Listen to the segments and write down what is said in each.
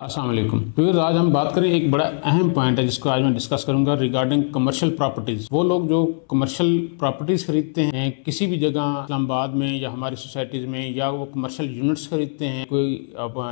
अस्सलाम वालेकुम। तो आज हम बात करें, एक बड़ा अहम पॉइंट है जिसको आज मैं डिस्कस करूंगा रिगार्डिंग कमर्शियल प्रॉपर्टीज। वो लोग जो कमर्शियल प्रॉपर्टीज खरीदते हैं किसी भी जगह इस्लामाबाद में या हमारी सोसाइटीज में, या वो कमर्शियल यूनिट्स खरीदते हैं कोई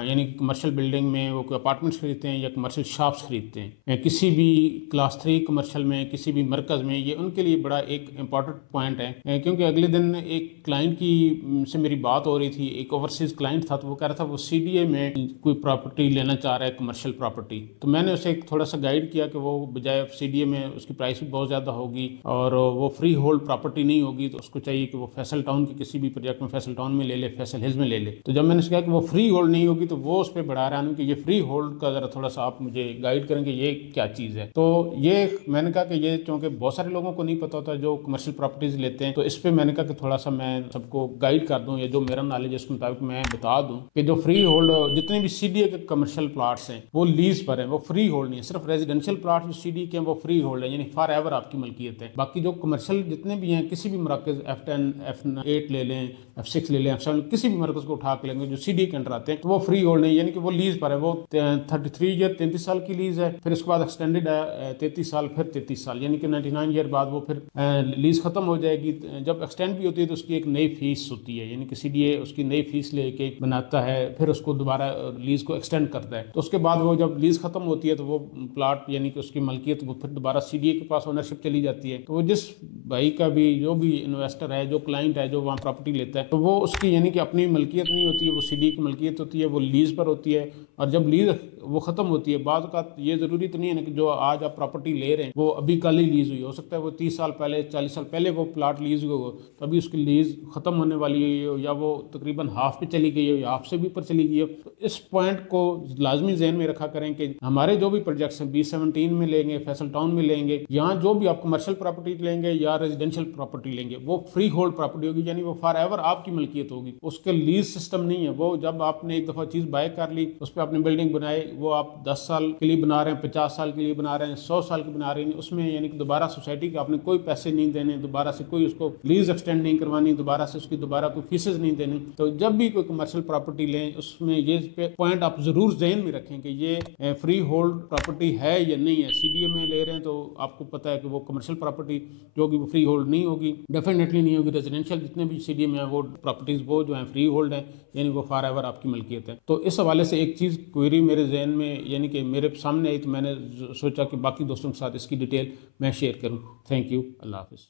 यानी कि कमर्शियल बिल्डिंग में वो कोई अपार्टमेंट्स खरीदते हैं या कमर्शियल शॉप्स खरीदते हैं किसी भी क्लास 3 कमर्शियल में, किसी भी मरकज में, ये उनके लिए बड़ा एक इंपॉर्टेंट पॉइंट है। क्योंकि अगले दिन एक क्लाइंट की से मेरी बात हो रही थी, एक ओवरसीज क्लाइंट था, तो वो कह रहा था वो CDA में कोई प्रॉपर्टी लेना चाह रहा है, कमर्शियल प्रॉपर्टी। तो मैंने उसे थोड़ा सा गाइड किया कि वो बजाय CDA में उसकी प्राइस भी बहुत ज़्यादा होगी और वो फ्री होल्ड प्रॉपर्टी नहीं होगी, तो उसको चाहिए कि वो फैसल टाउन के किसी भी प्रोजेक्ट में फैसल टाउन में ले ले, फैसल हिल्स में ले ले। तो जब मैंने कहा कि वो फ्री होल्ड नहीं होगी, तो वो उस पर बढ़ा रहा हूँ कि ये फ्री होल्ड का ज़रा थोड़ा सा आप मुझे गाइड करेंगे ये क्या चीज़ है। तो ये मैंने कहा कि ये चूँकि बहुत सारे लोगों को नहीं पता होता जो कमर्शियल प्रॉपर्टीज लेते हैं, तो इस पर मैंने कहा कि थोड़ा सा मैं सबको गाइड कर दूँ, या जो मेरा नॉलेज है उसके मुताबिक मैं बता दूँ कि जो फ्री होल्ड जितने भी CDA के कमर्शियल प्लाट्स हैं वो लीज पर है, वो फ्री होल्ड नहीं है। सिर्फ रेजिडेंशियल प्लाट जो CDA के हैं वो फ्री होल्ड है, यानी फॉर एवर आपकी मलकियत है। बाकी जो कमर्शियल जितने भी हैं, किसी भी मरकज F10 F8 ले लें, F6 ले लें, F7, किसी भी मरकज को उठा के लेंगे जो CDA के अंडर आते हैं, तो वो फ्री होल्ड नहीं, यानी कि वो लीज पर है। वो 33 ईयर 33 साल की लीज है, फिर उसके बाद एक्सटेंडेड है 33 साल, फिर 33 साल, यानी कि 99 ईयर बाद वो फिर लीज खत्म हो जाएगी। जब एक्सटेंड भी होती है तो उसकी एक नई फीस होती है, यानी कि CDA उसकी नई फीस लेके बनाता है, फिर उसको दोबारा लीज को एक्सटेंड करता है। तो उसके बाद वो जब लीज खत्म होती है तो वो प्लाट यानी कि उसकी मलकियत वो फिर दोबारा CDA के पास ओनरशिप चली जाती है। तो वो जिस भाई का भी, जो भी इन्वेस्टर है, जो क्लाइंट है, जो वहाँ प्रॉपर्टी लेता है, तो वो उसकी यानी कि अपनी मलकियत नहीं होती है, वो CDA की मलकियत होती है, वो लीज पर होती है। और जब लीज वो खत्म होती है, बाद का ये जरूरी तो नहीं है ना कि जो आज आप प्रॉपर्टी ले रहे हैं वो अभी कल ही लीज हुई, हो सकता है वो 30 साल पहले 40 साल पहले वो प्लाट लीज हुआ हो, तो अभी उसकी लीज खत्म होने वाली है, या वो तकरीबन हाफ पे चली गई हो या हाफ से भी ऊपर चली गई हो। तो इस पॉइंट को लाजमी जहन में रखा करें कि हमारे जो भी प्रोजेक्ट्स हैं B17 में लेंगे, फैसल टाउन में लेंगे, यहाँ जो भी आप कमर्शियल प्रॉपर्टी लेंगे या रेजिडेंशियल प्रॉपर्टी लेंगे, वो फ्री होल्ड प्रॉपर्टी होगी, यानी वो फॉर एवर आपकी मलकियत होगी। उसके लीज सिस्टम नहीं है। वो जब आपने एक दफ़ा चीज़ बाय कर ली, उस पर आपने बिल्डिंग बनाई, वो आप 10 साल के लिए बना रहे हैं, 50 साल के लिए बना रहे हैं, 100 साल की बना रहे हैं, उसमें यानी कि दोबारा सोसाइटी के आपने कोई पैसे नहीं देने, दोबारा से कोई उसको लीज एक्सटेंड नहीं करवानी, दोबारा से उसकी दोबारा कोई फीसेज नहीं देनी। तो जब भी कोई कमर्शियल प्रॉपर्टी लें, उसमें ये पॉइंट आप जरूर जहन में रखें कि ये फ्री होल्ड प्रॉपर्टी है या नहीं है। CDA में ले रहे हैं तो आपको पता है कि वो कमर्शियल प्रॉपर्टी जो होगी वो फ्री होल्ड नहीं होगी, डेफिनेटली नहीं होगी। रेजिडेंशियल जितने भी CDA में है वो प्रॉपर्टीज वो जो है फ्री होल्ड है, यानी वो फॉर एवर आपकी मलकियत है। तो इस हवाले से एक चीज़ क्वेरी मेरे जहन में यानी कि मेरे सामने आई, तो मैंने सोचा कि बाकी दोस्तों के साथ इसकी डिटेल मैं शेयर करूँ। Thank you. अल्लाह हाफिज़।